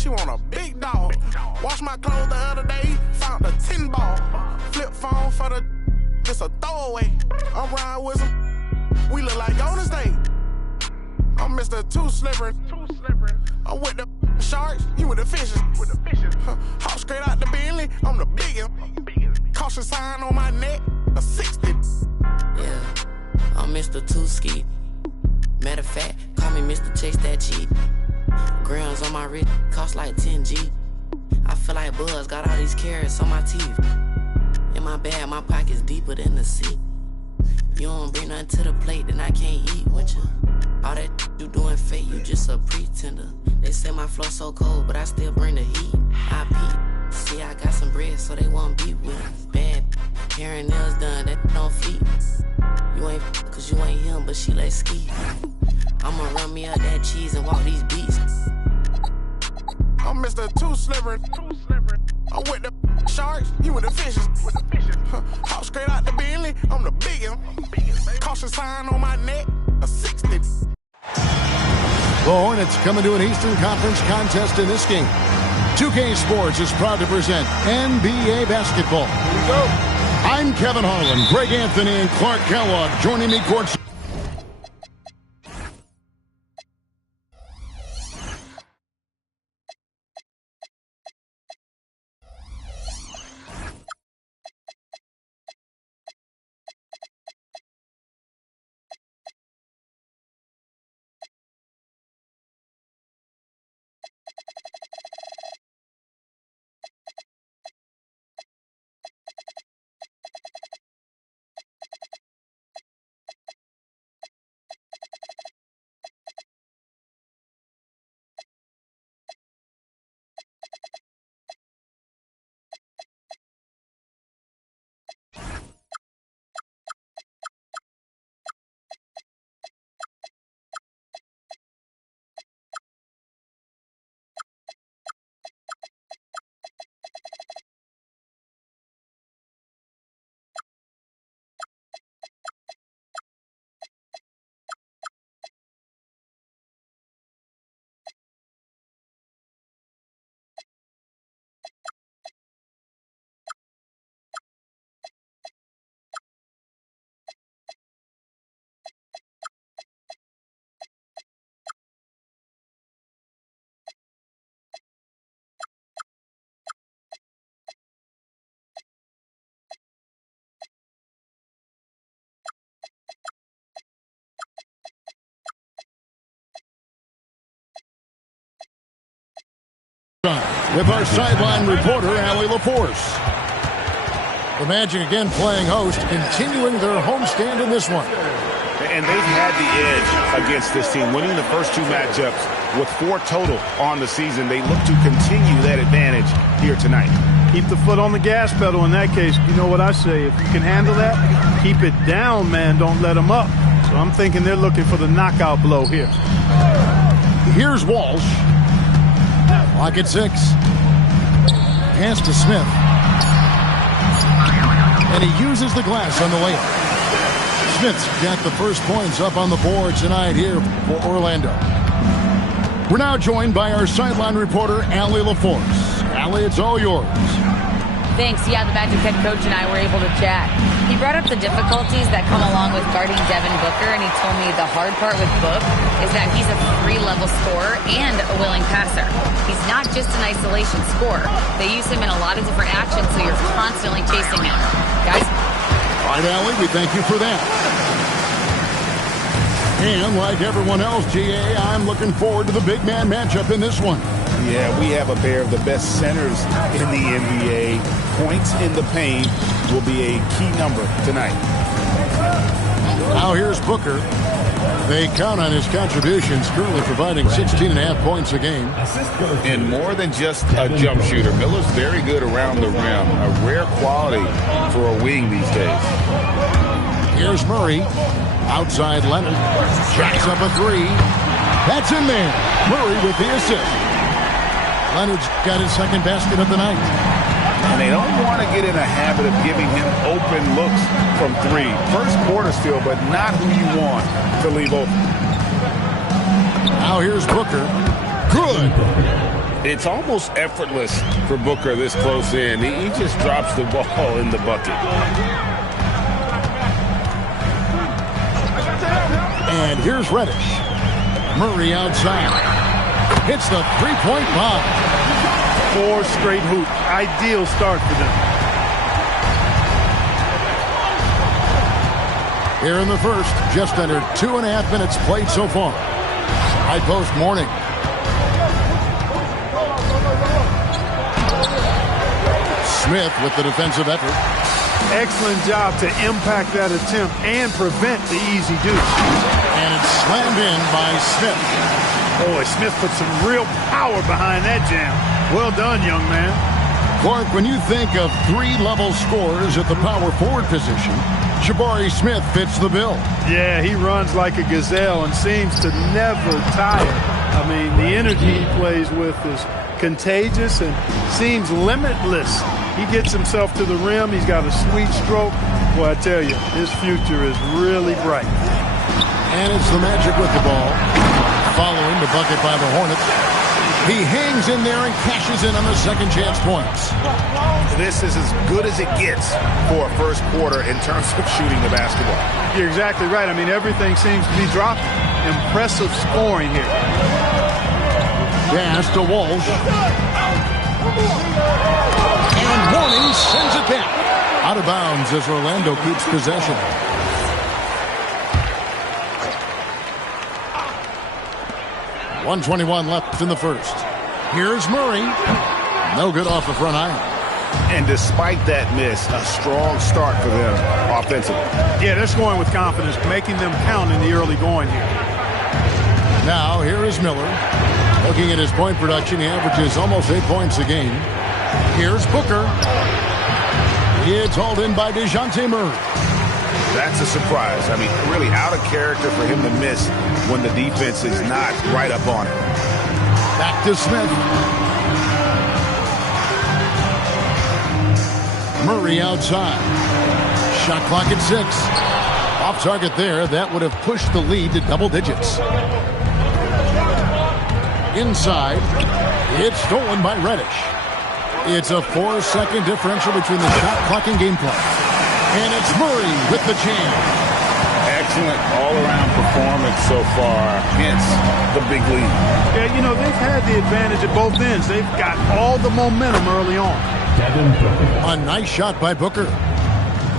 She want a big dog. Wash my clothes the other day, found a 10 ball. Flip phone for the, just a throwaway. I'm riding with him. We look like Golden State. I'm Mr. Too Slippery. I'm with the sharks, you with the fishes. Hop straight out the Bentley, I'm the biggest. Caution sign on my neck, a 60. Yeah, I'm Mr. Too Ski. Matter of fact, call me Mr. Chase That Cheat. Grams on my wrist, cost like 10G. I feel like Buzz, got all these carrots on my teeth. In my bag, my pocket's deeper than the sea. You don't bring nothing to the plate, then I can't eat with you. All that you doing fake, you just a pretender. They say my flow so cold, but I still bring the heat. I peep, see I got some bread, so they won't beat with it. Bad, hair and nails done, that don't fleet. You ain't cause you ain't him, but she like ski. I'ma run me up that cheese and walk these beats. I'm Mr. Too Slippery. I'm with the sharks, you with the fishes. Hop straight out the Bentley, I'm the biggest. Caution sign on my neck, a 60. The Hornets coming to an Eastern Conference contest in this game. 2K Sports is proud to present NBA basketball. Here we go. I'm Kevin Harlan, Greg Anthony, and Clark Kellogg joining me courtside. With our sideline reporter, Allie LaForce. The Magic again playing host, continuing their homestand in this one. And they've had the edge against this team, winning the first two matchups with 4 total on the season. They look to continue that advantage here tonight. Keep the foot on the gas pedal in that case. You know what I say, if you can handle that, keep it down, man, don't let them up. So I'm thinking they're looking for the knockout blow here. Here's Walsh. Lock at 6. Pass to Smith. And he uses the glass on the layup. Smith's got the first points up on the board tonight here for Orlando. We're now joined by our sideline reporter, Allie LaForce. Allie, it's all yours. Thanks. Yeah, the Magic head coach and I were able to chat. He brought up the difficulties that come along with guarding Devin Booker, and he told me the hard part with Book is that he's a 3-level scorer and a willing passer. He's not just an isolation scorer. They use him in a lot of different actions, so you're constantly chasing him. Guys? All right, Allie, we thank you for that. And like everyone else, GA, I'm looking forward to the big man matchup in this one. Yeah, we have a pair of the best centers in the NBA. Points in the paint will be a key number tonight. Now here's Booker. They count on his contributions, currently providing 16.5 points a game. And more than just a jump shooter, Miller's very good around the rim. A rare quality for a wing these days. Here's Murray. Outside Leonard. Jacks up a 3. That's in there. Murray with the assist. Leonard's got his second basket of the night. And they don't want to get in a habit of giving him open looks from 3. First quarter still, but not who you want to leave open. Now here's Booker. Good. It's almost effortless for Booker this close in. He just drops the ball in the bucket. And here's Reddish. Murray outside. Hits the three-point bomb. 4 straight hoops. Ideal start for them. Here in the first, just under 2.5 minutes played so far. High post Mourning. Smith with the defensive effort. Excellent job to impact that attempt and prevent the easy deuce. And it's slammed in by Smith. Boy, Smith put some real power behind that jam. Well done, young man. Clark, when you think of 3-level scorers at the power forward position, Jabari Smith fits the bill. Yeah, he runs like a gazelle and seems to never tire. I mean, the energy he plays with is contagious and seems limitless. He gets himself to the rim. He's got a sweet stroke. Boy, I tell you, his future is really bright. And it's the Magic with the ball. Following the bucket by the Hornets. He hangs in there and cashes in on the second chance points. This is as good as it gets for a first quarter in terms of shooting the basketball. You're exactly right. I mean, everything seems to be dropping. Impressive scoring here. Pass to Walsh. And Mourning sends it down. Out of bounds as Orlando keeps possession. .121 left in the first. Here's Murray. No good off the front iron. And despite that miss, a strong start for them offensively. Yeah, they're scoring with confidence, making them count in the early going here. Now, here is Miller. Looking at his point production, he averages almost 8 points a game. Here's Booker. It's hauled in by DeJounte Murray. That's a surprise. I mean, really out of character for him to miss when the defense is not right up on it. Back to Smith. Murray outside. Shot clock at 6. Off target there. That would have pushed the lead to double digits. Inside. It's stolen by Reddish. It's a 4-second differential between the shot clock and game clock. And it's Murray with the jam. Excellent all-around performance so far, hence the big lead. Yeah, you know, they've had the advantage at both ends. They've got all the momentum early on. A nice shot by Booker.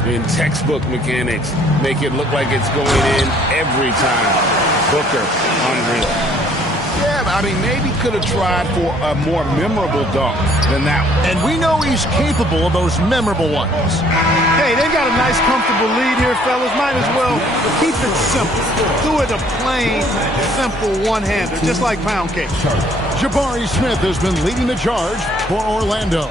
In textbook mechanics, make it look like it's going in every time. Booker, unreal. Yeah, I mean, maybe could have tried for a more memorable dunk than that one. And we know he's capable of those memorable ones. Hey, they've got a nice, comfortable lead here, fellas. Might as well keep it simple. Do it a plain, simple one-hander, just like pound cake. Jabari Smith has been leading the charge for Orlando.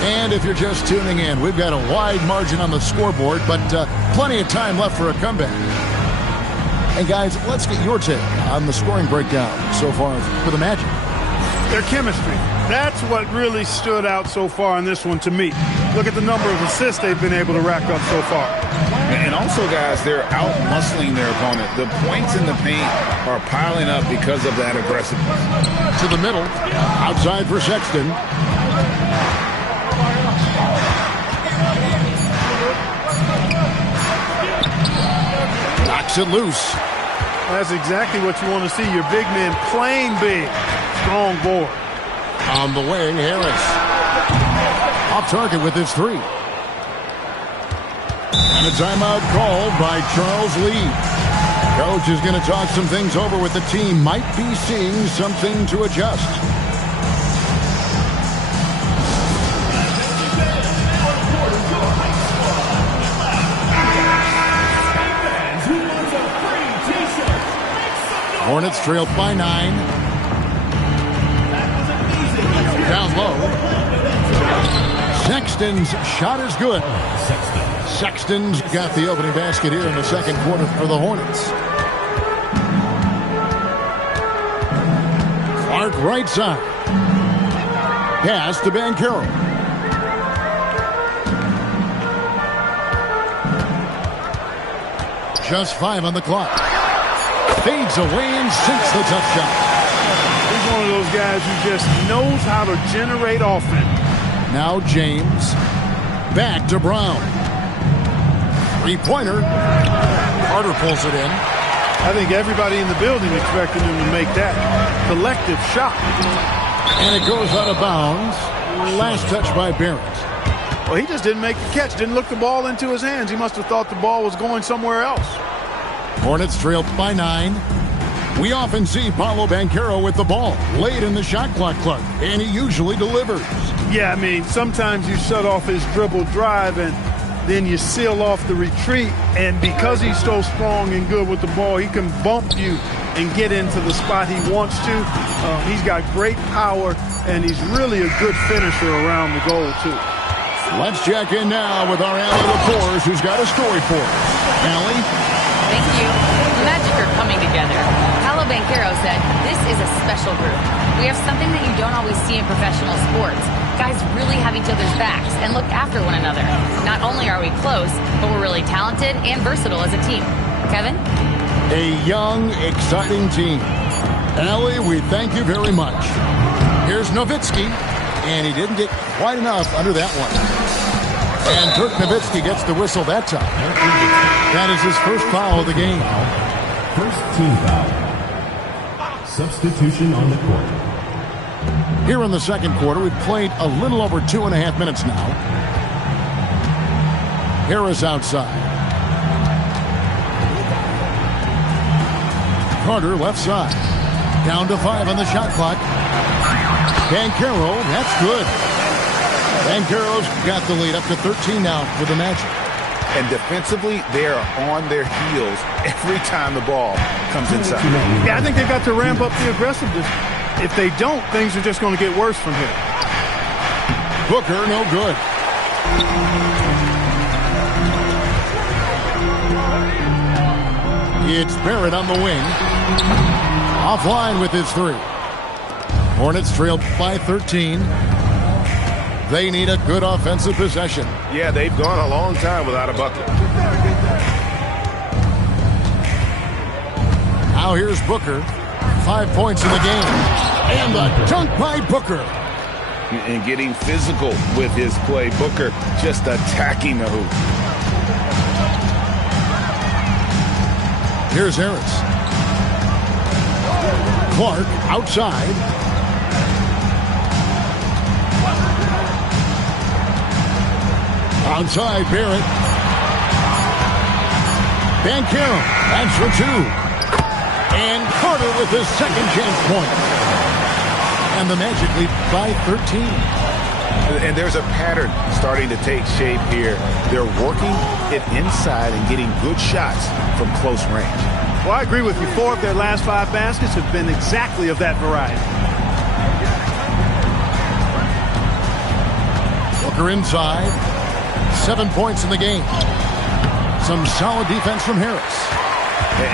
And if you're just tuning in, we've got a wide margin on the scoreboard, but plenty of time left for a comeback. And guys, let's get your take on the scoring breakdown so far for the Magic. Their chemistry. That's what really stood out so far in this one to me. Look at the number of assists they've been able to rack up so far. And also, guys, they're out-muscling their opponent. The points in the paint are piling up because of that aggressiveness. To the middle, outside for Sexton. Knocks it loose. That's exactly what you want to see. Your big men playing big. Strong board. On the way, Harris. Off target with his 3. And a timeout called by Charles Lee. Coach is going to talk some things over with the team. Might be seeing something to adjust. Hornets trailed by 9. Down low. Sexton's shot is good. Sexton's got the opening basket here in the second quarter for the Hornets. Clark right side. Pass to Banchero. Just 5 on the clock. Fades away and sinks the tough shot. He's one of those guys who just knows how to generate offense. Now James. Back to Brown. Three-pointer. Carter pulls it in. I think everybody in the building expected him to make that collective shot. And it goes out of bounds. Last touch by Barrett. Well, he just didn't make the catch. Didn't look the ball into his hands. He must have thought the ball was going somewhere else. Hornets trailed by 9. We often see Paolo Banchero with the ball late in the shot clock, Clark, and he usually delivers. Yeah, I mean, sometimes you shut off his dribble drive and then you seal off the retreat. And because he's so strong and good with the ball, he can bump you and get into the spot he wants to. He's got great power, and he's really a good finisher around the goal, too. Let's check in now with our Allie LaForce, who's got a story for us. Allie? Thank you. The Magic are coming together. Paolo Banchero said, "This is a special group. We have something that you don't always see in professional sports. Guys really have each other's backs and look after one another. Not only are we close, but we're really talented and versatile as a team." Kevin? A young, exciting team. Allie, we thank you very much. Here's Nowitzki, and he didn't get quite enough under that one. And Dirk Nowitzki gets the whistle that time. That is his first foul of the game. First team foul. Substitution on the court. Here in the second quarter, we've played a little over 2.5 minutes now. Harris outside. Carter left side. Down to 5 on the shot clock. Banchero, that's good. Banchero's got the lead up to 13 now for the Magic. And defensively, they are on their heels every time the ball comes inside. Yeah, I think they've got to ramp up the aggressiveness. If they don't, things are just going to get worse from here. Booker, no good. It's Barrett on the wing. Offline with his 3. Hornets trailed by 13. They need a good offensive possession. Yeah, they've gone a long time without a bucket. Now here's Booker. 5 points in the game. And the dunk by Booker. And getting physical with his play. Booker just attacking the hoop. Here's Harris. Clark outside. Outside, Barrett. Banchero, that's for 2. And Carter with his second chance point. And the Magic lead by 13. And there's a pattern starting to take shape here. They're working it inside and getting good shots from close range. Well, I agree with you. 4 of their last 5 baskets have been exactly of that variety. Booker inside. 7 points in the game. Some solid defense from Harris.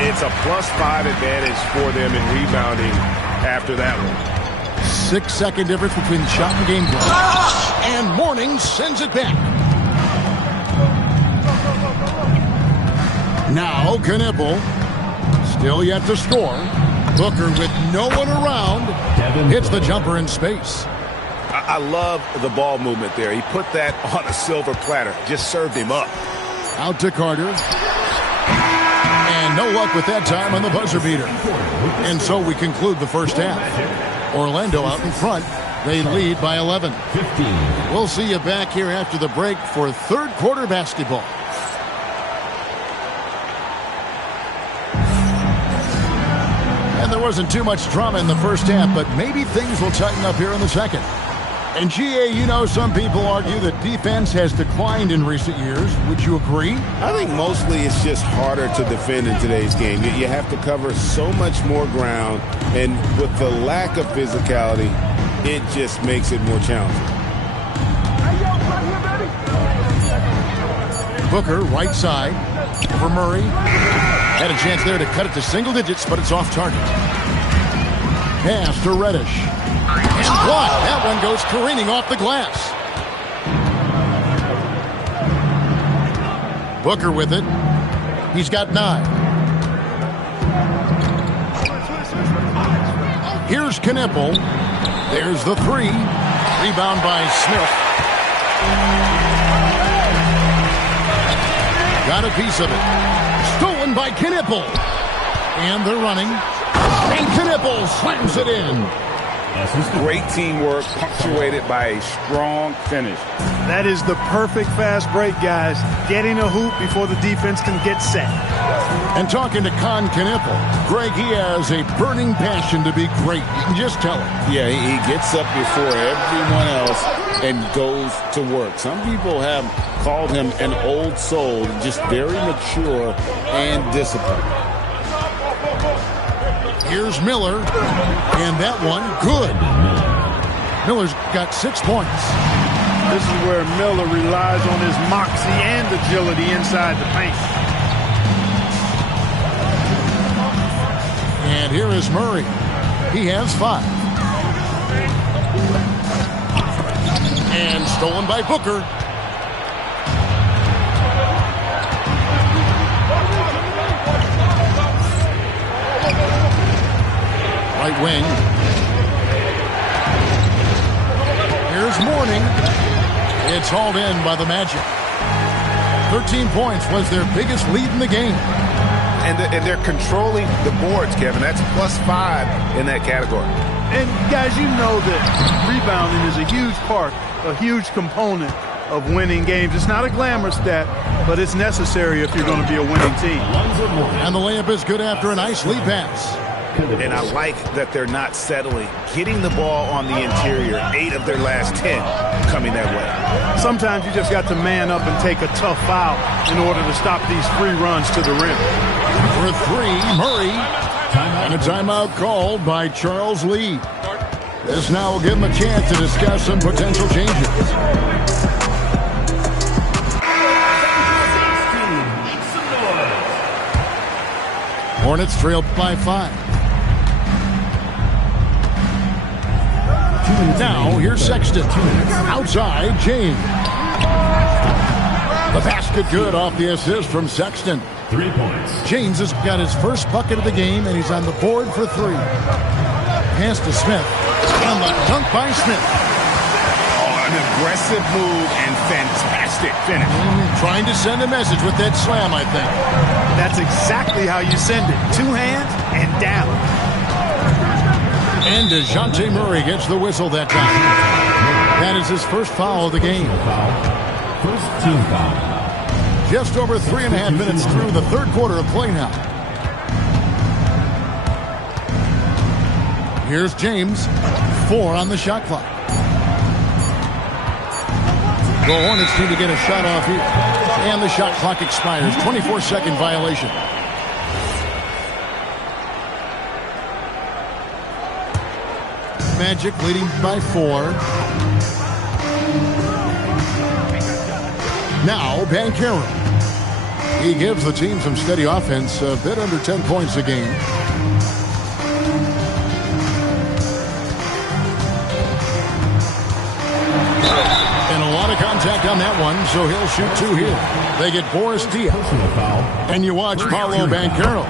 It's a +5 advantage for them in rebounding after that one. 6-second difference between the shot and game clock. And Mourning sends it back. Now Knipple. Still yet to score. Booker with no one around. Hits the jumper in space. I love the ball movement there. He put that on a silver platter. Just served him up. Out to Carter. And no luck with that time on the buzzer beater. And so we conclude the first half. Orlando out in front. They lead by 11. 15. We'll see you back here after the break for third quarter basketball. And there wasn't too much drama in the first half, but maybe things will tighten up here in the second. And GA, you know, some people argue that defense has declined in recent years. Would you agree? I think mostly it's just harder to defend in today's game. You have to cover so much more ground, and with the lack of physicality, it just makes it more challenging. Booker, right side for Murray. Had a chance there to cut it to single digits, but it's off target. Pass to Reddish. And blocked. That one goes careening off the glass. Booker with it. He's got 9. Here's Knipple. There's the 3. Rebound by Smith. Got a piece of it. Stolen by Knipple. And they're running. And Knipple slams it in. Great teamwork, punctuated by a strong finish. That is the perfect fast break, guys. Getting a hoop before the defense can get set. And talking to Con Knipple, Greg, he has a burning passion to be great. You can just tell it. Yeah, he gets up before everyone else and goes to work. Some people have called him an old soul, just very mature and disciplined. Here's Miller, and that one, good. Miller's got 6 points. This is where Miller relies on his moxie and agility inside the paint. And here is Murray. He has 5. And stolen by Booker. Right wing. Here's Mourning. It's hauled in by the Magic. 13 points was their biggest lead in the game. And they're controlling the boards, Kevin. That's +5 in that category. And guys, you know that rebounding is a huge part, a huge component of winning games. It's not a glamour stat, but it's necessary if you're going to be a winning team. And the layup is good after a nice lead pass. And I like that they're not settling. Getting the ball on the interior, 8 of their last 10 coming that way. Sometimes you just got to man up and take a tough foul in order to stop these free runs to the rim. For 3, Murray. And a timeout called by Charles Lee. This now will give him a chance to discuss some potential changes. Hornets trailed by 5. Now, here's Sexton. Outside, James. The basket good off the assist from Sexton. 3 points. James has got his first bucket of the game, and he's on the board for 3. Pass to Smith. And the dunk by Smith. Oh, an aggressive move and fantastic finish. Trying to send a message with that slam, I think. That's exactly how you send it. 2 hands and down. And DeJounte Murray gets the whistle that time. That is his first foul of the game. First team foul. Just over 3.5 minutes through the third quarter of play now. Here's James. 4 on the shot clock. The Hornets need to get a shot off here. And the shot clock expires. 24-second violation. Magic leading by 4. Now, Banchero. He gives the team some steady offense, a bit under 10 points a game. And a lot of contact on that one, so he'll shoot 2 here. They get Boris Diaw. And you watch Paolo Banchero.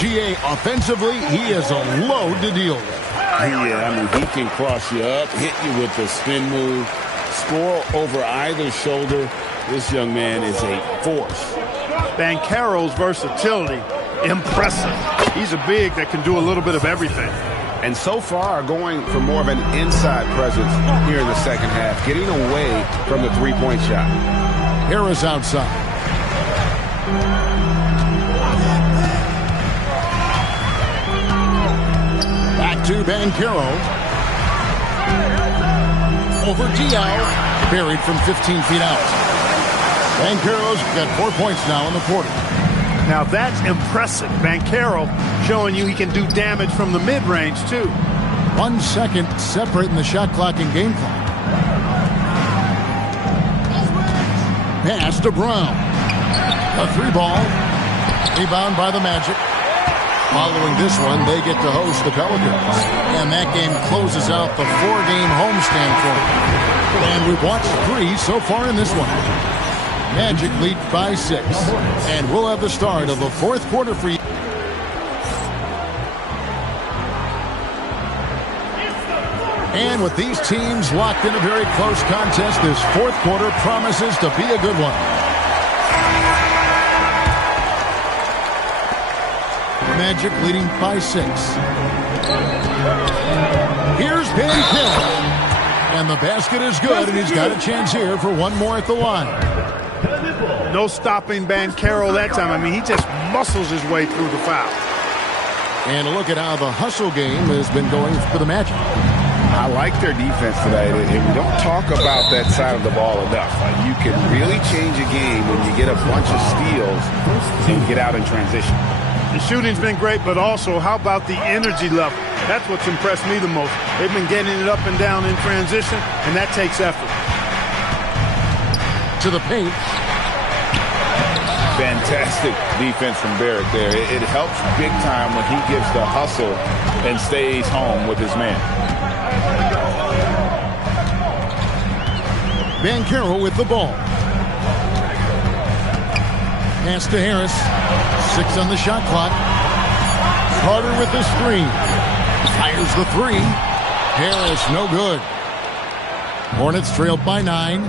GA, offensively, he is a load to deal with. Yeah, I mean, he can cross you up, hit you with the spin move, score over either shoulder. This young man is a force. Banchero's versatility, impressive. He's a big that can do a little bit of everything. And so far, going for more of an inside presence here in the second half, getting away from the three-point shot. Harris outside. Back to Banchero. Over Diaw. Buried from 15 feet out. Banchero's got 4 points now in the quarter. Now that's impressive. Banchero showing you he can do damage from the mid-range too. 1 second separating the shot clock and game clock. Pass to Brown. A 3-ball. Rebound by the Magic. Following this one, they get to host the Pelicans. And that game closes out the 4-game homestand for them. And we've watched 3 so far in this one. Magic lead by 6. And we'll have the start of the fourth quarter for you. And with these teams locked in a very close contest, this fourth quarter promises to be a good one. Magic leading by 6. Here's Banchero. And the basket is good, and he's got a chance here for one more at the line. No stopping Banchero that time. I mean, he just muscles his way through the foul. And a look at how the hustle game has been going for the Magic. I like their defense tonight, and we don't talk about that side of the ball enough. You can really change a game when you get a bunch of steals and get out in transition. The shooting's been great, but also how about the energy level? That's what's impressed me the most. They've been getting it up and down in transition, and that takes effort. To the paint. Fantastic defense from Barrett there. It helps big time when he gives the hustle and stays home with his man. Banchero with the ball. Pass to Harris. 6 on the shot clock. Carter with the screen. Fires the 3. Harris, no good. Hornets trailed by 9.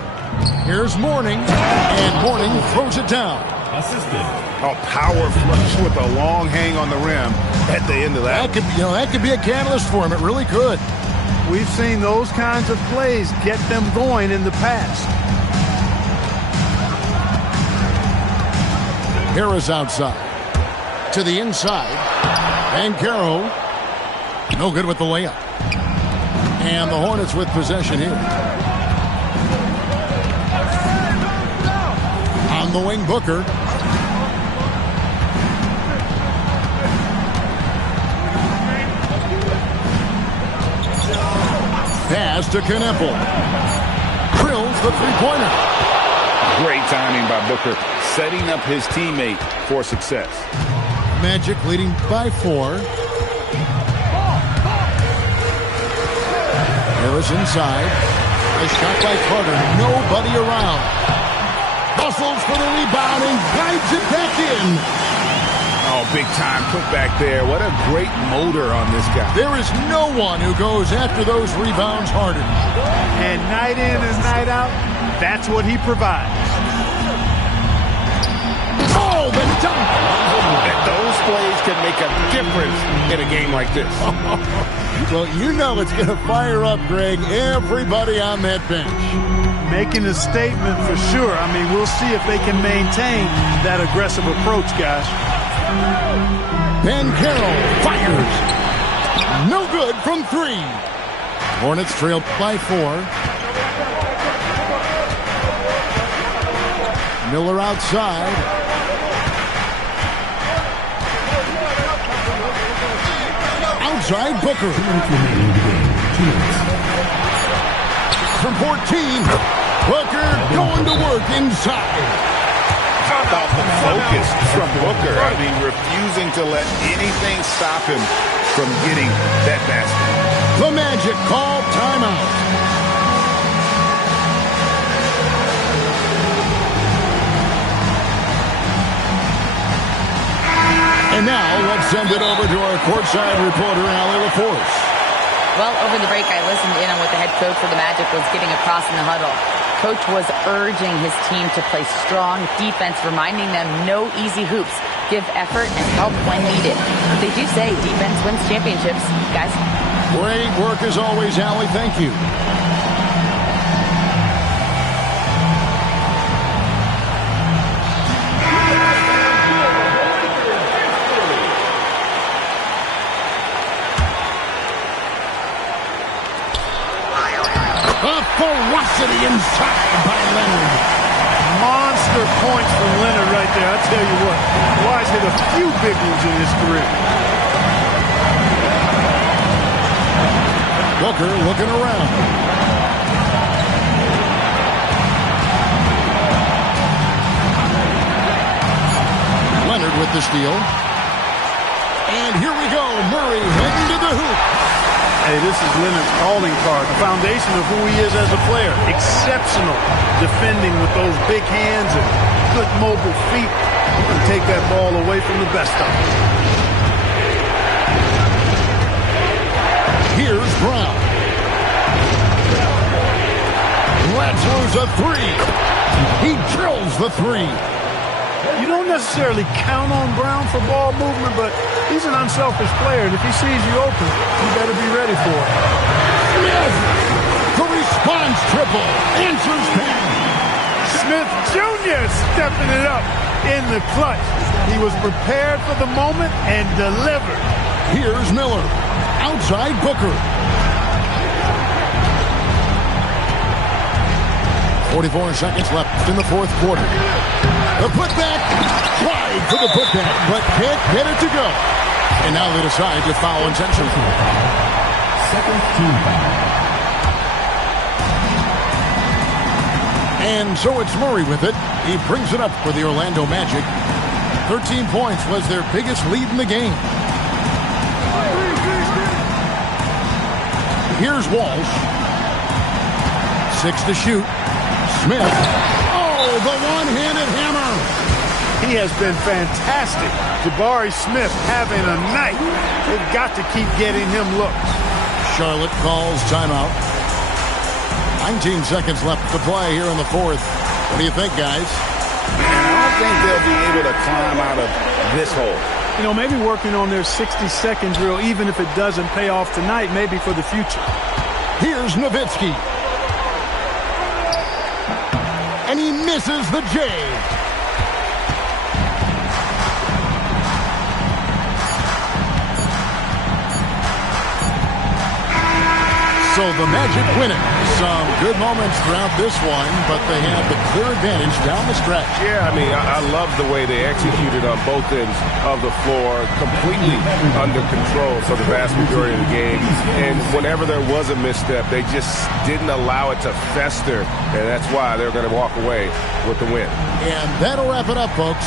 Here's Mourning. And Mourning throws it down. A power flush with a long hang on the rim at the end of that. That could be a catalyst for him. It really could. We've seen those kinds of plays get them going in the past. Harris outside. To the inside. Banchero. No good with the layup. And the Hornets with possession here. On the wing, Booker. Pass to Kneppel. Drills the three-pointer. Great timing by Booker, setting up his teammate for success. Magic leading by 4. Harris inside. A shot by Carter. Nobody around. Hustles for the rebound and guides it back in. Oh, big time put back there. What a great motor on this guy. There is no one who goes after those rebounds harder. And night in and night out, that's what he provides. Oh, the dunk! And those plays can make a difference in a game like this. Well, you know it's going to fire up, Greg, everybody on that bench. Making a statement for sure. I mean, we'll see if they can maintain that aggressive approach, guys. Banchero fires. No good from 3. Hornets trail by 4. Miller outside. Outside Booker. From 14. Booker going to work inside. How about the focus from Booker? I mean, refusing to let anything stop him from getting that basket. The Magic call timeout. And now let's send it over to our courtside reporter, Allie LaForce. Well, over the break, I listened in on what the head coach for the Magic was getting across in the huddle. Coach was urging his team to play strong defense, reminding them no easy hoops, give effort, and help when needed. They do say defense wins championships, guys. Great work as always, Allie. Thank you. Ferocity inside by Leonard. Monster points from Leonard right there. I tell you what, Kawhi's hit a few big ones in his career. Booker looking around. Leonard with the steal. And here we go. Murray heading to the hoop. Hey, this is Leonard's calling card, the foundation of who he is as a player. Exceptional defending with those big hands and good mobile feet. He can take that ball away from the best of them. Here's Brown. Lets loose a three. He drills the three. You don't necessarily count on Brown for ball movement, but he's an unselfish player, and if he sees you open, you better be ready for it. Smith, the response triple, answers back. Smith Jr. stepping it up in the clutch. He was prepared for the moment and delivered. Here's Miller, outside Booker. 44 seconds left in the fourth quarter. The putback, tried for the putback, but can't get it to go. And now they decide to foul intentionally. Second team foul. And so it's Murray with it. He brings it up for the Orlando Magic. 13 points was their biggest lead in the game. Here's Walsh. 6 to shoot. Smith. Oh, the one-handed hammer. He has been fantastic. Jabari Smith having a night. They've got to keep getting him looks. Charlotte calls timeout. 19 seconds left to play here in the fourth. What do you think, guys? I don't think they'll be able to climb out of this hole. You know, maybe working on their 60-second drill, even if it doesn't pay off tonight, maybe for the future. Here's Nowitzki. And he misses the J. So the Magic win it. Some good moments throughout this one, but they have the clear advantage down the stretch. Yeah, I mean, I love the way they executed on both ends of the floor, completely under control for the vast majority of the game. And whenever there was a misstep, they just didn't allow it to fester, and that's why they're going to walk away with the win. And that'll wrap it up, folks.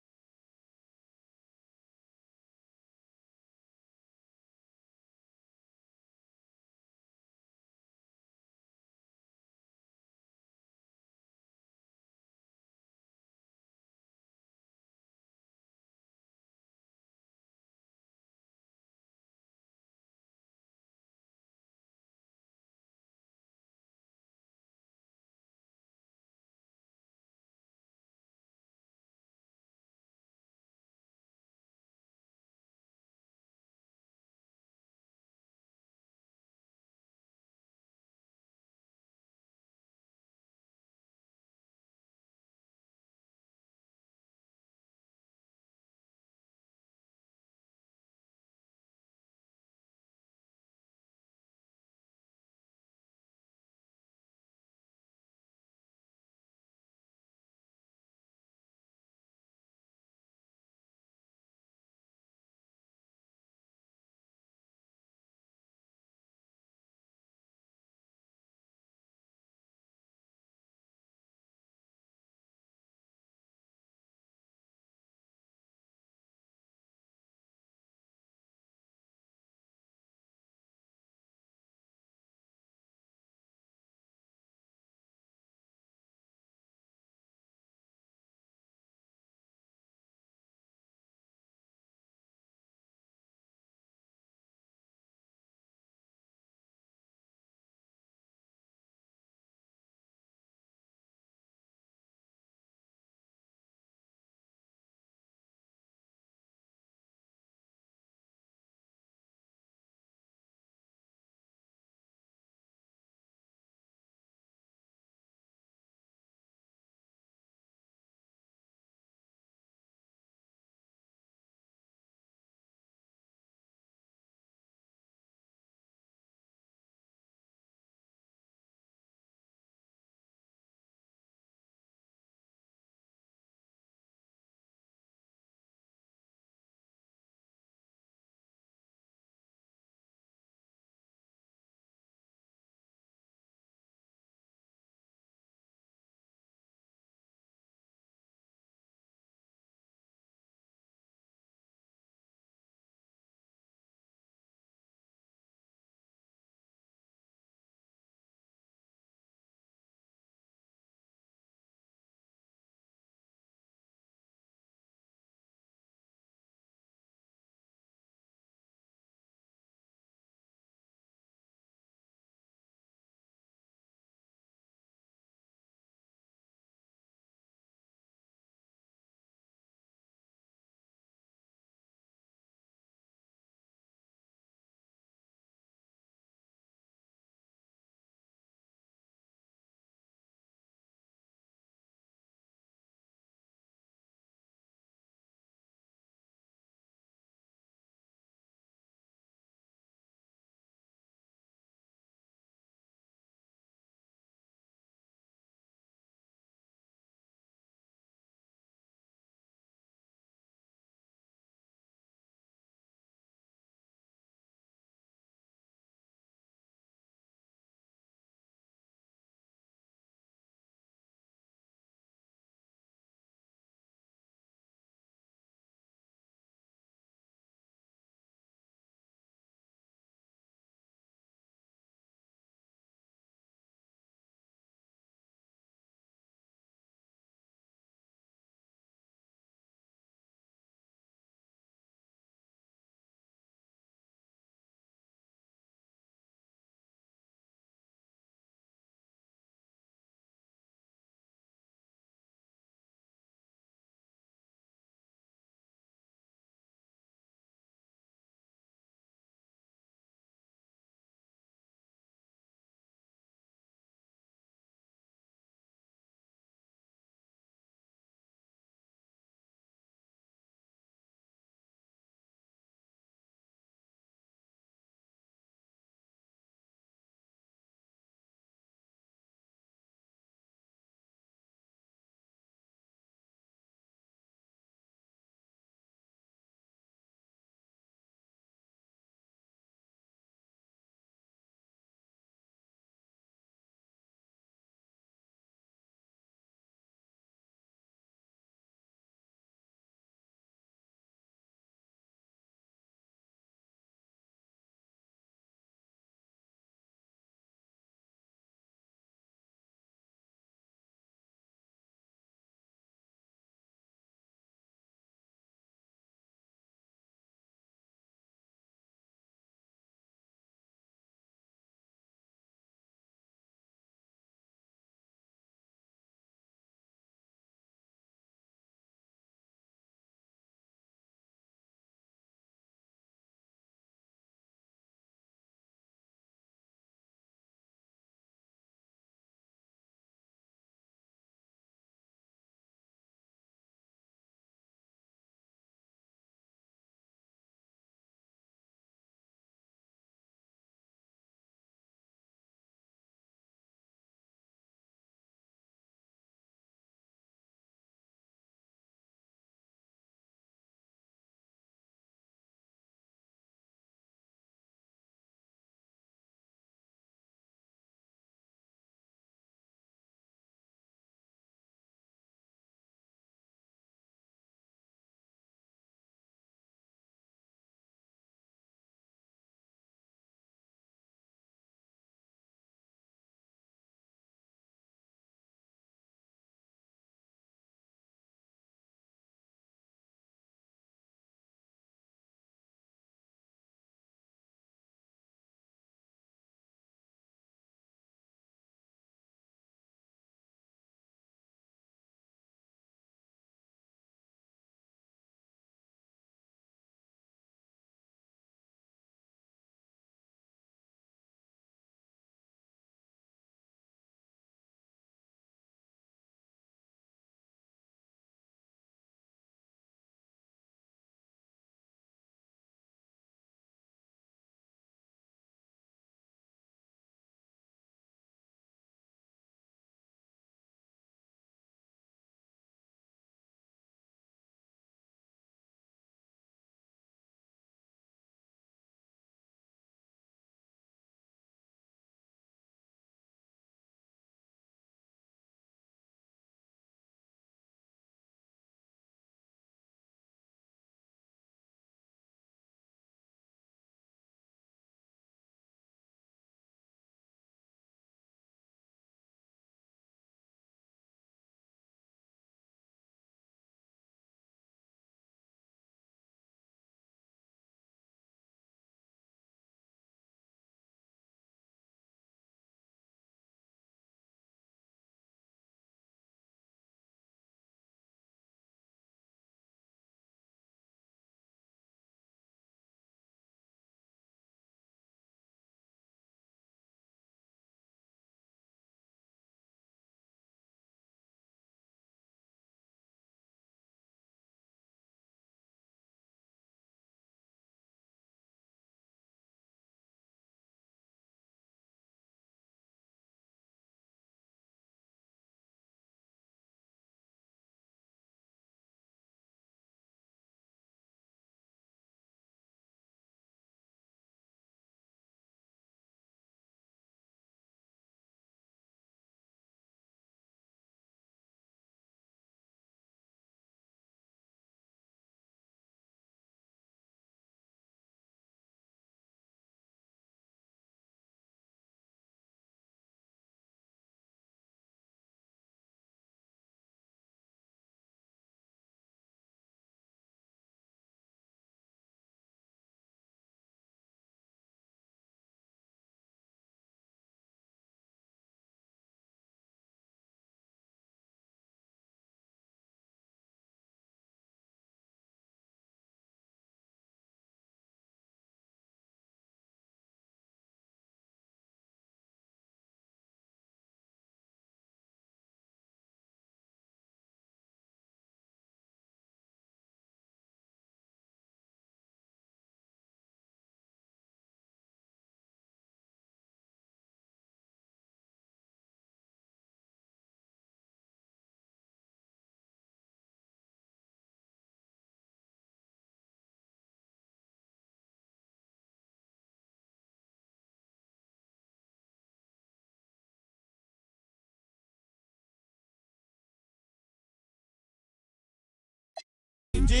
D.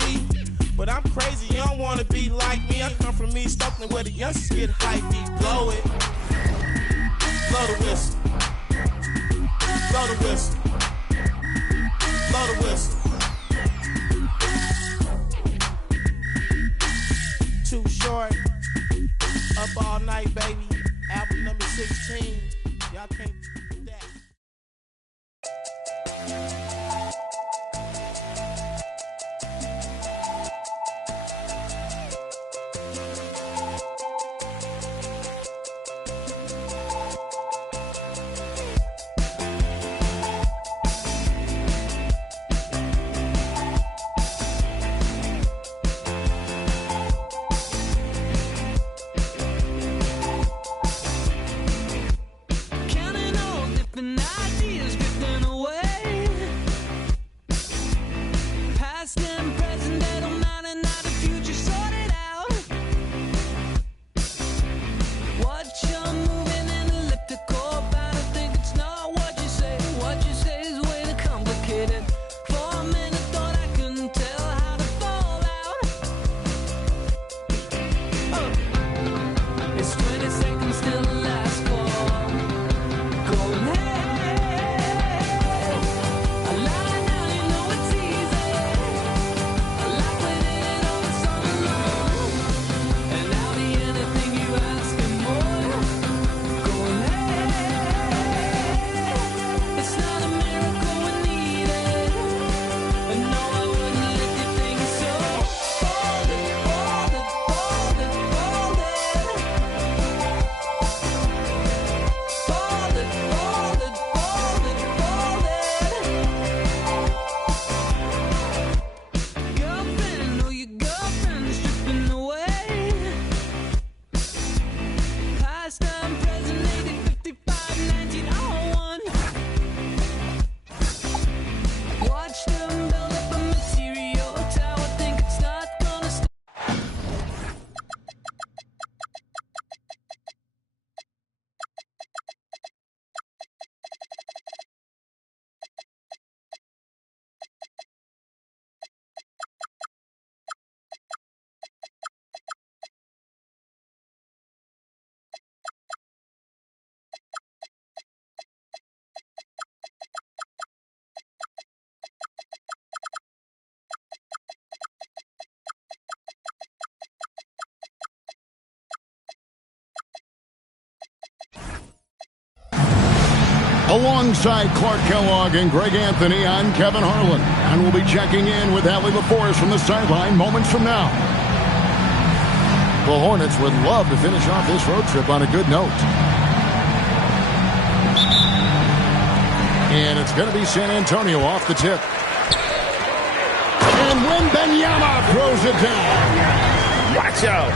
But I'm crazy, you don't wanna be like me. I come from East Oakland where the youngsters get hypey. Blow it. Blow the whistle. Blow the whistle. Blow the whistle. Too short. Up all night, baby. Album number 16. Y'all can't do that. Alongside Clark Kellogg and Greg Anthony, I'm Kevin Harlan, and we'll be checking in with Allie LaForce from the sideline moments from now. The Hornets would love to finish off this road trip on a good note. And it's going to be San Antonio off the tip. And Wembanyama throws it down. Watch out.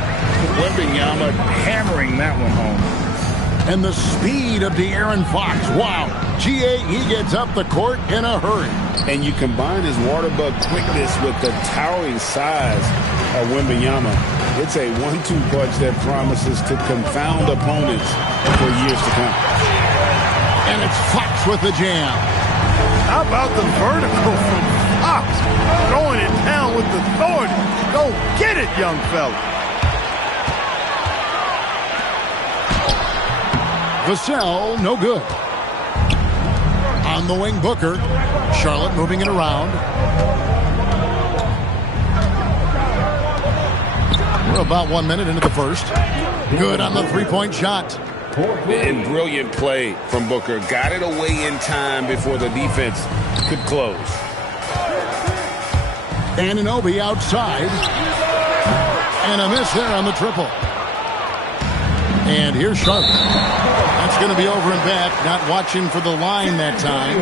Wembanyama hammering that one home. And the speed of De'Aaron Fox. Wow. G.A., he gets up the court in a hurry. And you combine his water bug quickness with the towering size of Wembanyama. It's a 1-2 punch that promises to confound opponents for years to come. And it's Fox with the jam. How about the vertical from Fox? Throwing it down with authority. Go get it, young fella. Vassell, no good. On the wing, Booker. Charlotte moving it around. We're about 1 minute into the first. Good on the three-point shot. And brilliant play from Booker. Got it away in time before the defense could close. Anunoby outside. And a miss there on the triple. And here's Charlotte. That's going to be over and back. Not watching for the line that time.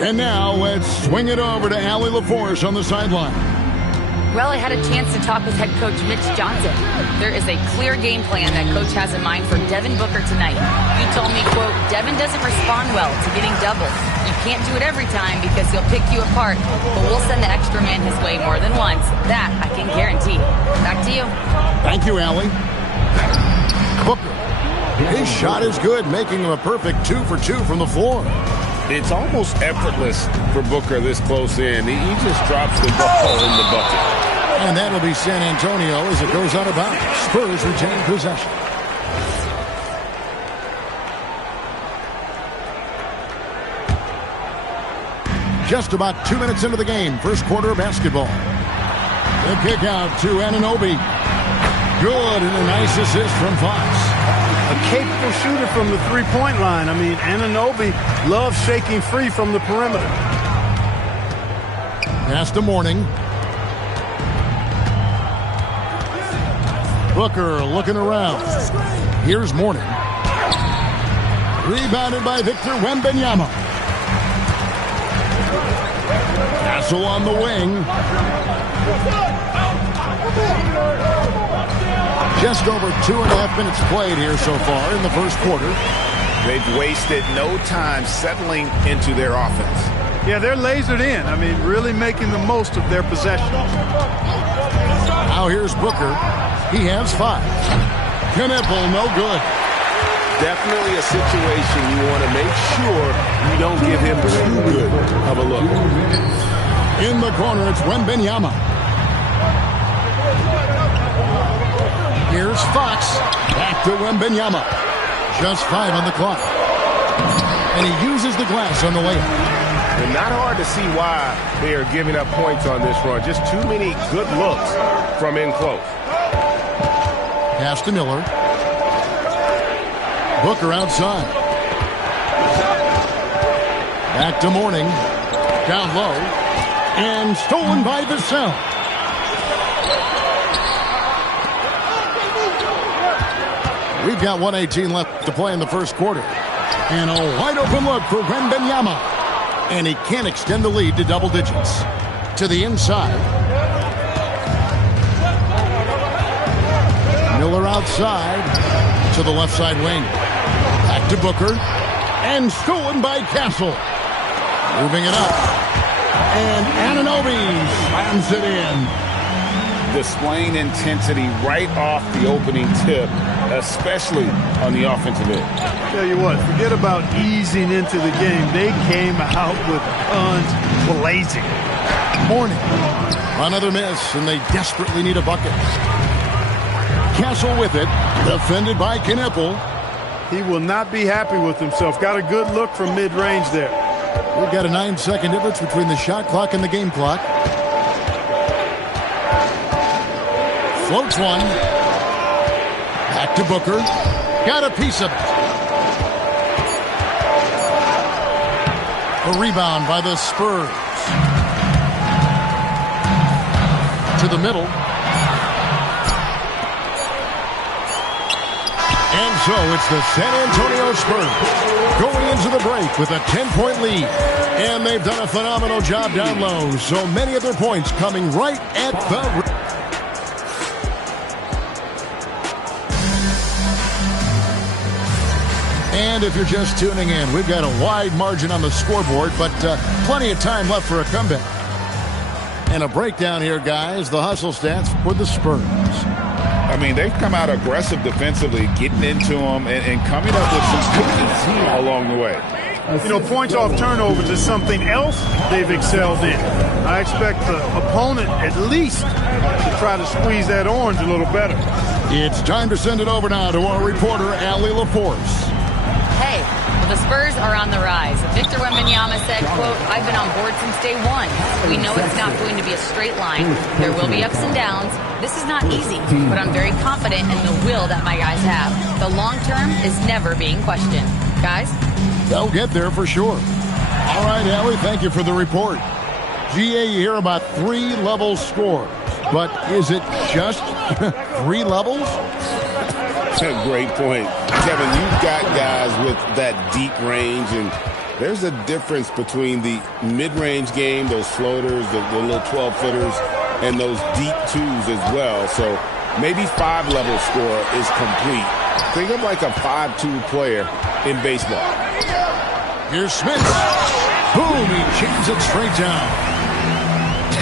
And now let's swing it over to Allie LaForce on the sideline. Well, I had a chance to talk with head coach Mitch Johnson. There is a clear game plan that coach has in mind for Devin Booker tonight. He told me, quote, Devin doesn't respond well to getting doubles. You can't do it every time because he'll pick you apart, but we'll send the extra man his way more than once. That I can guarantee. Back to you. Thank you, Allie. Booker His shot is good, making him a perfect 2 for 2 from the floor. It's almost effortless for Booker this close in. He just drops the ball in the bucket. And that'll be San Antonio as it goes out of bounds. Spurs retain possession. Just about 2 minutes into the game, first quarter of basketball. The kick out to Anunoby. Good, and a nice assist from Fox. A capable shooter from the three-point line. I mean, Anunoby loves shaking free from the perimeter. Pass to Mourning. Booker looking around. Here's Mourning. Rebounded by Victor Wembanyama. Castle on the wing. Just over 2.5 minutes played here so far in the first quarter. They've wasted no time settling into their offense. Yeah, they're lasered in. I mean, really making the most of their possession. Now here's Booker. He has 5. Knipple, no good. Definitely a situation you want to make sure you don't give him too good of a look. In the corner, it's Wembanyama. Here's Fox. Back to Wembanyama. Just 5 on the clock. And he uses the glass on the layup. And not hard to see why they are giving up points on this run. Just too many good looks from in close. Pass to Miller. Booker outside. Back to Mourning. Down low. And stolen by Vassell. We've got 1:18 left to play in the first quarter. And a wide open look for Wembanyama. And he can't extend the lead to double digits. To the inside. Miller outside. To the left side wing. Back to Booker. And stolen by Castle. Moving it up. And Anunoby slams it in. Displaying intensity right off the opening tip, especially on the offensive end. Tell you what, forget about easing into the game. They came out with guns blazing. Mourning. Another miss, and they desperately need a bucket. Castle with it. Defended by Knipple. He will not be happy with himself. Got a good look from mid-range there. We've got a 9-second difference between the shot clock and the game clock. Floats one. Back to Booker. Got a piece of it. A rebound by the Spurs. To the middle. And so it's the San Antonio Spurs going into the break with a 10-point lead. And they've done a phenomenal job down low. So many of their points coming right at the... And if you're just tuning in, we've got a wide margin on the scoreboard, but plenty of time left for a comeback. And a breakdown here, guys. The hustle stats for the Spurs. I mean, they've come out aggressive defensively, getting into them and coming up with some cookies along the way. You know, points off turnovers is something else they've excelled in. I expect the opponent at least to try to squeeze that orange a little better. It's time to send it over now to our reporter, Allie LaForce. Hey, the Spurs are on the rise. Victor Wembanyama said, quote, "I've been on board since day one. We know it's not going to be a straight line. There will be ups and downs. This is not easy, but I'm very confident in the will that my guys have. The long term is never being questioned." Guys? They'll get there for sure. All right, Allie, thank you for the report. GA, you hear about 3-level scores, but is it just 3 levels? Great point. Kevin, you've got guys with that deep range, and there's a difference between the mid-range game, those floaters, the little 12-footers, and those deep twos as well. So maybe 5-level score is complete. Think of like a 5-2 player in baseball. Here's Smith. Boom, he jams it straight down.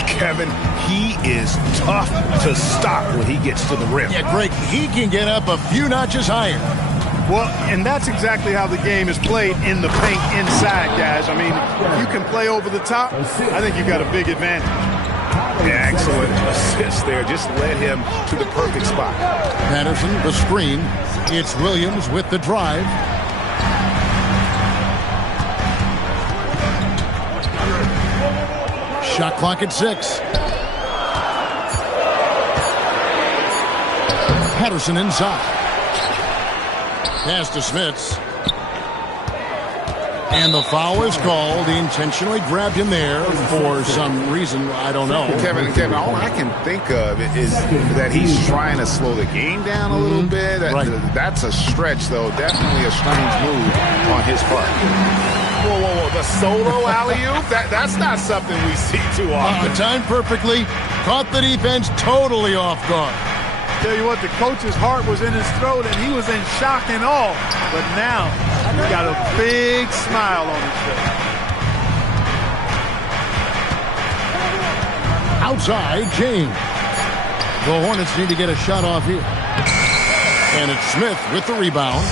Kevin, he is tough to stop when he gets to the rim. Yeah, Greg, he can get up a few notches higher. Well, and that's exactly how the game is played in the paint inside, guys. I mean, if you can play over the top, I think you've got a big advantage. Yeah, excellent assist there. Just led him to the perfect spot. Patterson, the screen. It's Williams with the drive. Shot clock at 6. Patterson inside. Pass to Smits. And the foul is called. He intentionally grabbed him there for some reason. I don't know. Kevin, all I can think of is that he's trying to slow the game down a little bit. Right. That's a stretch, though. Definitely a strange move on his part. Whoa. The solo alley-oop? That's not something we see too often. Timed perfectly. Caught the defense totally off guard. Tell you what, the coach's heart was in his throat, and he was in shock and awe. But now, he's got a big smile on his face. Outside, James. The Hornets need to get a shot off here. And it's Smith with the rebound.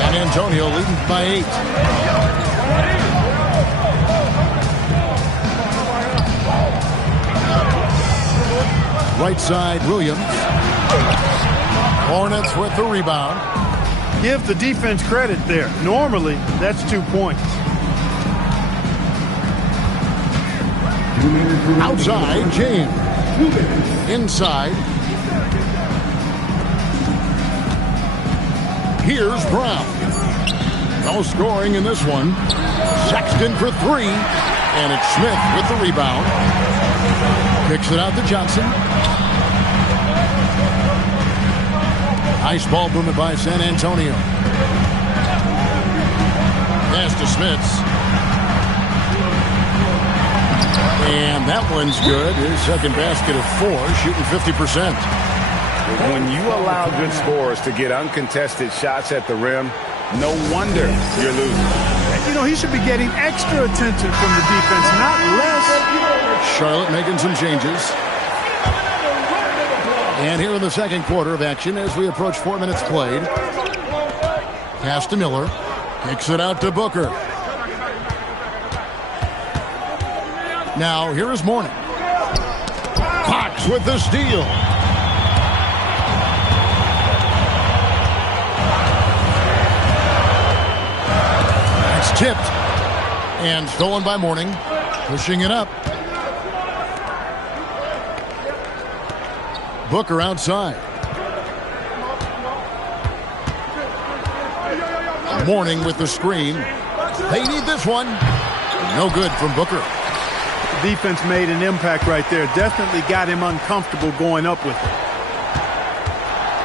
San Antonio leading by 8. Right side, Williams. Hornets with the rebound. Give the defense credit there. Normally, that's 2 points. Outside, James. Inside. Here's Brown. No scoring in this one. Sexton for 3. And it's Smith with the rebound. Kicks it out to Johnson. Nice ball movement by San Antonio. Pass to Smits. And that one's good. His second basket of 4, shooting 50%. When you allow good scorers to get uncontested shots at the rim, no wonder you're losing. You know, he should be getting extra attention from the defense, not less. Charlotte making some changes. And here in the second quarter of action as we approach 4 minutes played. Pass to Miller. Kicks it out to Booker. Now here is Mourning. Fox with the steal. It's tipped. And stolen by Mourning. Pushing it up. Booker outside. Mourning with the screen. They need this one. No good from Booker. The defense made an impact right there. Definitely got him uncomfortable going up with it.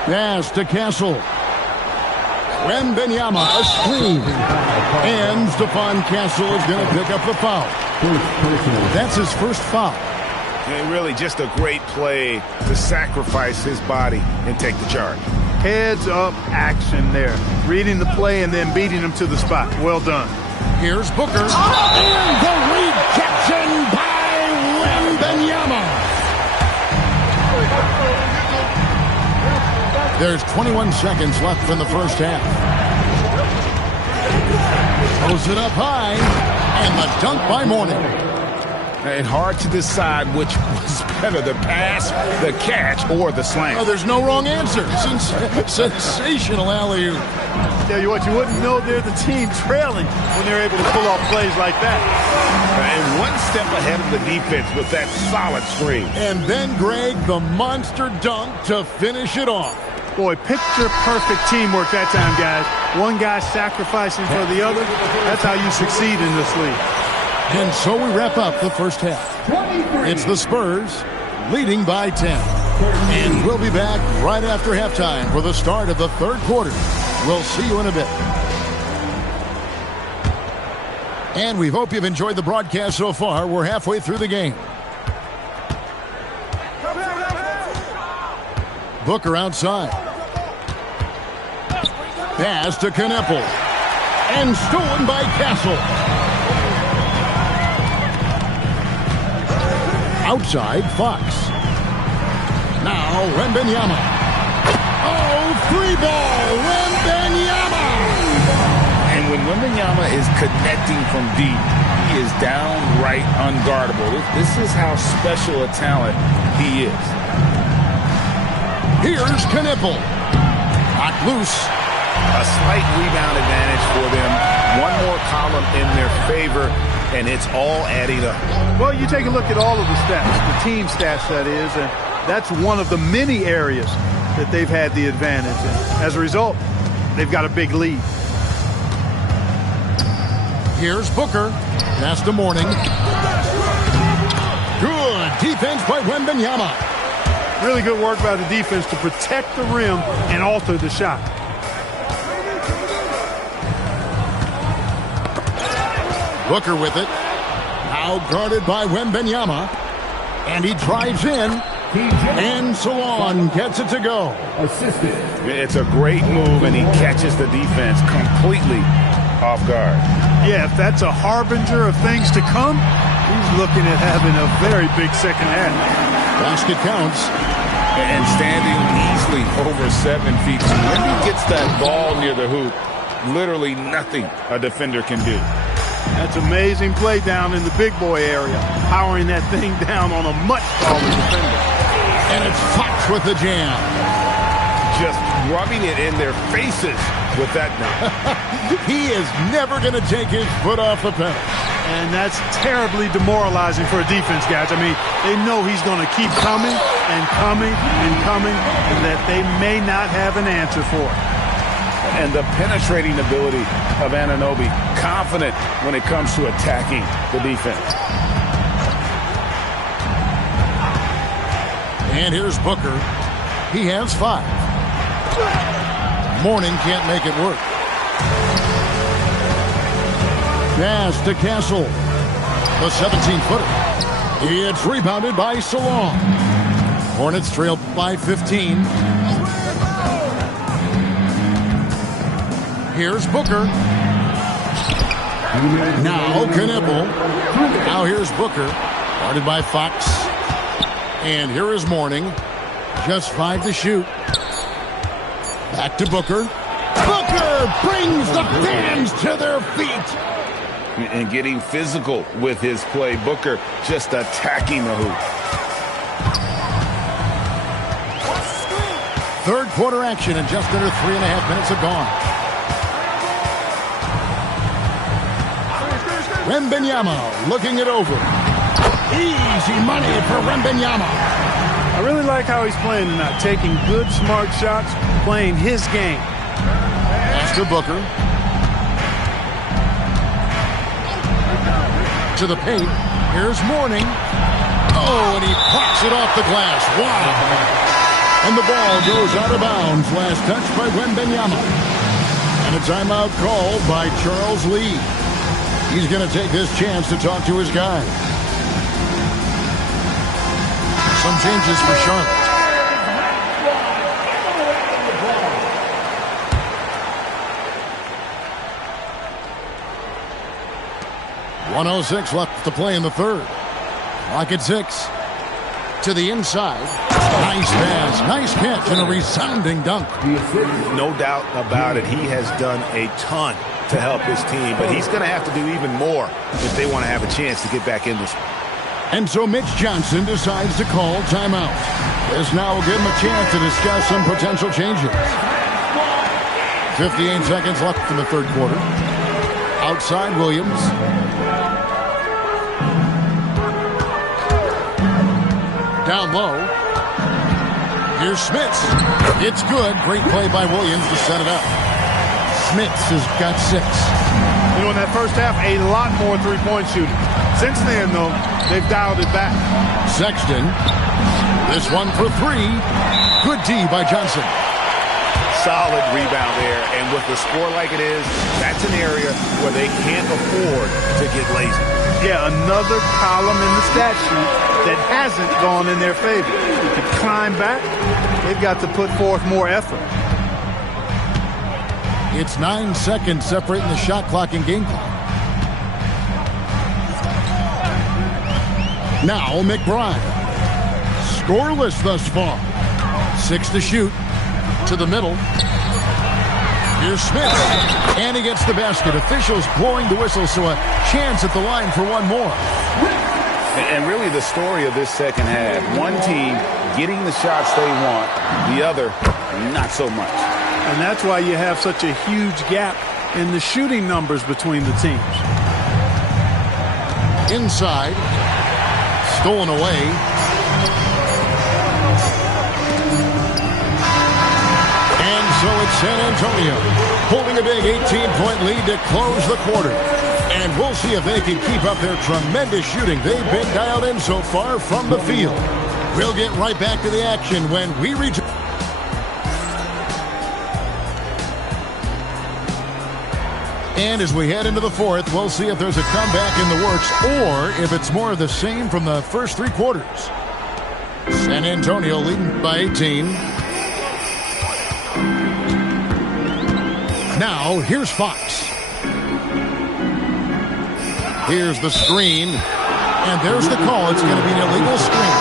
Pass to Castle. Wembanyama, a screen. And Stephon Castle is going to pick up the foul. That's his first foul. And really just a great play to sacrifice his body and take the charge. Heads up action there. Reading the play and then beating him to the spot. Well done. Here's Booker. And the rejection by Wembanyama. There's 21 seconds left in the first half. Throws it up high. And the dunk by Mourning. And hard to decide which was better, the pass, the catch, or the slam. Oh, there's no wrong answer. Sensational alley-oop. Tell you what, you wouldn't know they're the team trailing when they're able to pull off plays like that. And one step ahead of the defense with that solid screen. And then, Greg, the monster dunk to finish it off. Boy, picture-perfect teamwork that time, guys. One guy sacrificing for the other. That's how you succeed in this league. And so we wrap up the first half. It's the Spurs leading by 10. And we'll be back right after halftime for the start of the third quarter. We'll see you in a bit. And we hope you've enjoyed the broadcast so far. We're halfway through the game. Booker outside. Pass to Kneppel. And stolen by Castle. Outside, Fox. Now, Wembanyama. Oh, free ball, Wembanyama! when Wembanyama is connecting from deep, he is downright unguardable. This is how special a talent he is. Here's Knipple. Knocked loose. A slight rebound advantage for them. One more column in their favor, and it's all adding up. Well, you take a look at all of the stats, the team stats, that is, and that's one of the many areas that they've had the advantage. And as a result, they've got a big lead. Here's Booker. Pass to Mourning. Good defense by Wembanyama. Really good work by the defense to protect the rim and alter the shot. Booker with it. Now guarded by Wembanyama. And he drives in. And Salon gets it to go. Assisted. It's a great move, and he catches the defense completely off guard. Yeah, if that's a harbinger of things to come, he's looking at having a very big second half. Basket counts. And standing easily over 7 feet. When he gets that ball near the hoop, literally nothing a defender can do. That's amazing play down in the big boy area, powering that thing down on a much taller defender. And it's Fox with the jam. Just rubbing it in their faces with that. He is never going to take his foot off the pedal. And that's terribly demoralizing for a defense, guys. I mean, they know he's going to keep coming and coming and coming, and that they may not have an answer for it. And the penetrating ability of Anunoby, confident when it comes to attacking the defense. And here's Booker. He has 5. Mourning can't make it work. Pass to Castle. The 17-footer. It's rebounded by Salon. Hornets trail by 15. Here's Booker. Now Knipple. Now here's Booker. Guarded by Fox. And here is Mourning. Just 5 to shoot. Back to Booker. Booker brings the fans to their feet. And getting physical with his play. Booker just attacking the hoop. Third quarter action, and just under 3.5 minutes have gone. Wembanyama looking it over. Easy money for Wembanyama. I really like how he's playing tonight, taking good, smart shots, playing his game. Pass to Booker. To the paint. Here's Mourning. Oh, and he pops it off the glass. Wow. And the ball goes out of bounds. Last touch by Wembanyama. And a timeout called by Charles Lee. He's going to take this chance to talk to his guy. Some changes for Charlotte. .106 left to play in the third. Clock at 6. To the inside. Nice pass, nice catch, and a resounding dunk. No doubt about it. He has done a ton to help his team, but he's going to have to do even more if they want to have a chance to get back in this one. And so Mitch Johnson decides to call timeout. This now will give him a chance to discuss some potential changes. 58 seconds left in the third quarter. Outside Williams. Down low. Here's Smits. It's good. Great play by Williams to set it up. Smits has got 6. You know, in that first half, a lot more three-point shooting. Since then, though, they've dialed it back. Sexton. This one for 3. Good D by Johnson. Solid rebound there, and with the score like it is, that's an area where they can't afford to get lazy. Yeah, another column in the stat sheet that hasn't gone in their favor. To climb back, they've got to put forth more effort. It's 9 seconds separating the shot clock and game clock. Now McBride. Scoreless thus far. 6 to shoot. To the middle. Here's Smith, and he gets the basket. Officials blowing the whistle, so a chance at the line for one more. And really the story of this second half, one team getting the shots they want, the other not so much. And that's why you have such a huge gap in the shooting numbers between the teams. Inside, stolen away. And so it's San Antonio holding a big 18-point lead to close the quarter. And we'll see if they can keep up their tremendous shooting they've been dialed in so far from the field. We'll get right back to the action when we return. And as we head into the fourth, we'll see if there's a comeback in the works or if it's more of the same from the first three quarters. San Antonio leading by 18. Now, here's Fox. Here's the screen, and there's the call. It's going to be an illegal screen.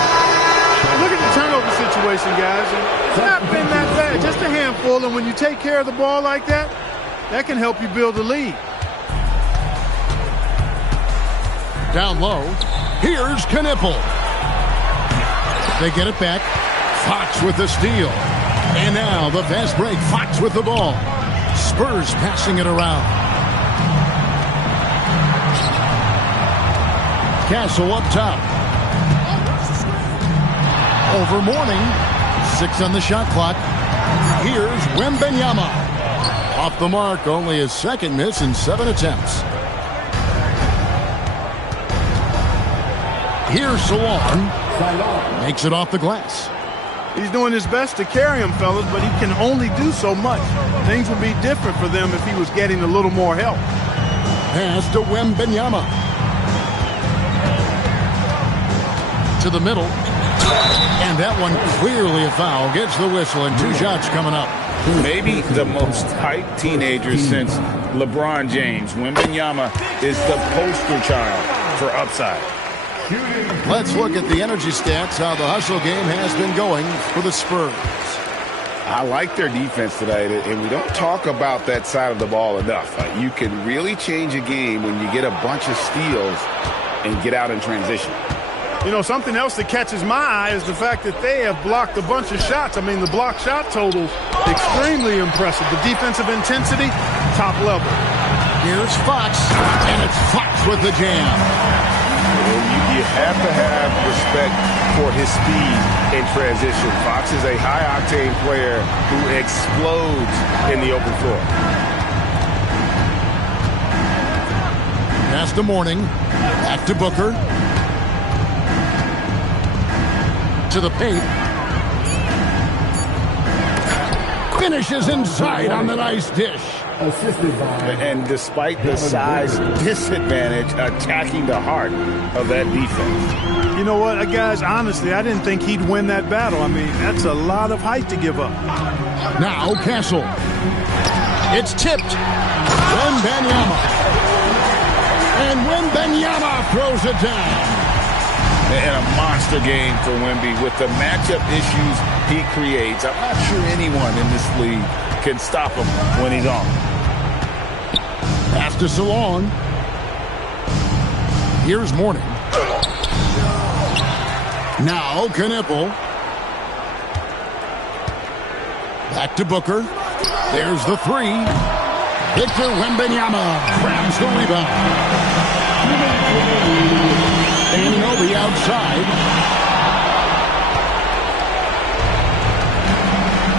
Look at the turnover situation, guys. It's not been that bad, just a handful, and when you take care of the ball like that, that can help you build a lead. Down low, here's Knipple. They get it back. Fox with the steal. And now the fast break. Fox with the ball. Spurs passing it around. Castle up top. Over Mourning. 6 on the shot clock. Here's Wembanyama. Off the mark, only his second miss in 7 attempts. Here's Salon. Makes it off the glass. He's doing his best to carry him, fellas, but he can only do so much. Things would be different for them if he was getting a little more help. Pass to Wembanyama. To the middle. And that one clearly a foul. Gets the whistle and 2 shots coming up. Maybe the most hyped teenager since LeBron James. Wembanyama is the poster child for upside. Let's look at the energy stats, how the hustle game has been going for the Spurs. I like their defense tonight, and we don't talk about that side of the ball enough. You can really change a game when you get a bunch of steals and get out in transition. You know, something else that catches my eye is the fact that they have blocked a bunch of shots. I mean, the block shot totals, extremely impressive. The defensive intensity, top level. Here's Fox, and it's Fox with the jam. You have to have respect for his speed in transition. Fox is a high-octane player who explodes in the open floor. Pass to Mourning. Back to Booker. To the paint. Finishes inside on the nice dish. And despite the size disadvantage, attacking the heart of that defense. You know what, guys, honestly, I didn't think he'd win that battle. I mean, that's a lot of height to give up. Now Castle. It's tipped. Wembanyama. And Wembanyama throws it down. And a monster game for Wemby with the matchup issues he creates. I'm not sure anyone in this league can stop him when he's on. Pass to Salon. Here's Mourning. Now Knipple. Back to Booker. There's the 3. Victor Wembanyama grabs the rebound. Anunoby outside.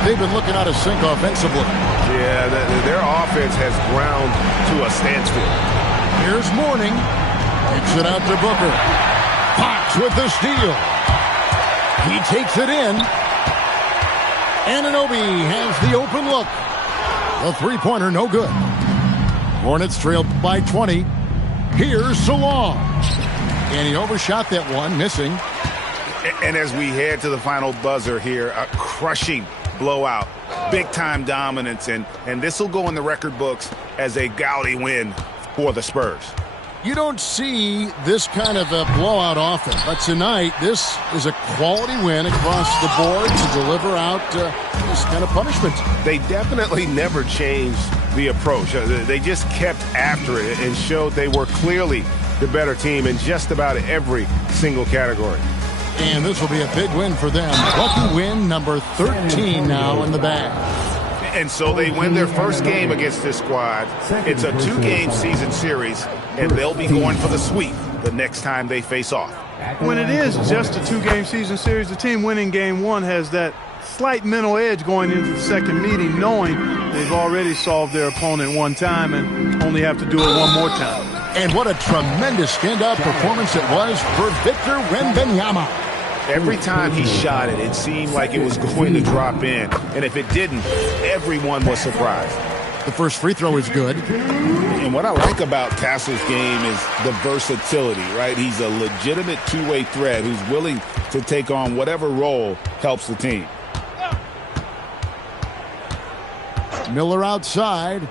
They've been looking out of sync offensively. Yeah, their offense has ground to a standstill. Here's Mourning. Kicks it out to Booker. Fox with the steal. He takes it in. Anunoby has the open look. The three-pointer no good. Hornets trail by 20. Here's Salon. And he overshot that one, missing. And as we head to the final buzzer here, a crushing blowout, big-time dominance, and this will go in the record books as a gaudy win for the Spurs. You don't see this kind of a blowout often, but tonight this is a quality win across the board to deliver out this kind of punishment. They definitely never changed the approach. They just kept after it and showed they were clearly the better team in just about every single category. And this will be a big win for them. Lucky win number 13 now in the bag. And so they win their first game against this squad. It's a 2-game season series, and they'll be going for the sweep the next time they face off. When it is just a 2-game season series, the team winning game 1 has that slight mental edge going into the second meeting, knowing they've already solved their opponent one time and only have to do it one more time. And what a tremendous standout performance it was for Victor Wembanyama. Every time he shot it, it seemed like it was going to drop in. And if it didn't, everyone was surprised. The first free throw is good. And what I like about Castle's game is the versatility, right? He's a legitimate two-way threat who's willing to take on whatever role helps the team. Miller outside.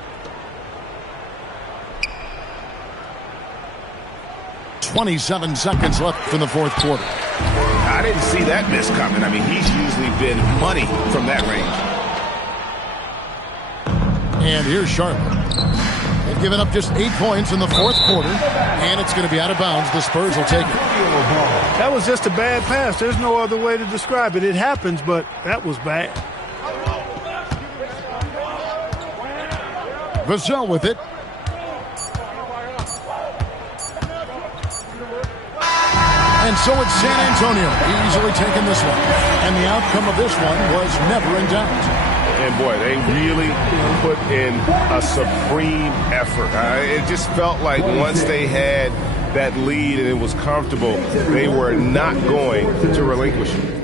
27 seconds left in the fourth quarter. I didn't see that miss coming. I mean, he's usually been money from that range. And here's Charlotte. They've given up just 8 points in the fourth quarter, and it's going to be out of bounds. The Spurs will take it. That was just a bad pass. There's no other way to describe it. It happens, but that was bad. Vassell with it. And so it's San Antonio easily taking this one. And the outcome of this one was never in doubt. And boy, they really put in a supreme effort. It just felt like once they had that lead and it was comfortable, they were not going to relinquish it.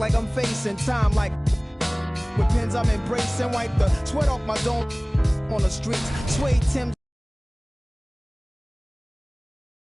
like I'm facing time, like with pins I'm embracing. Wipe the sweat off my dome on the streets. Suede Tim.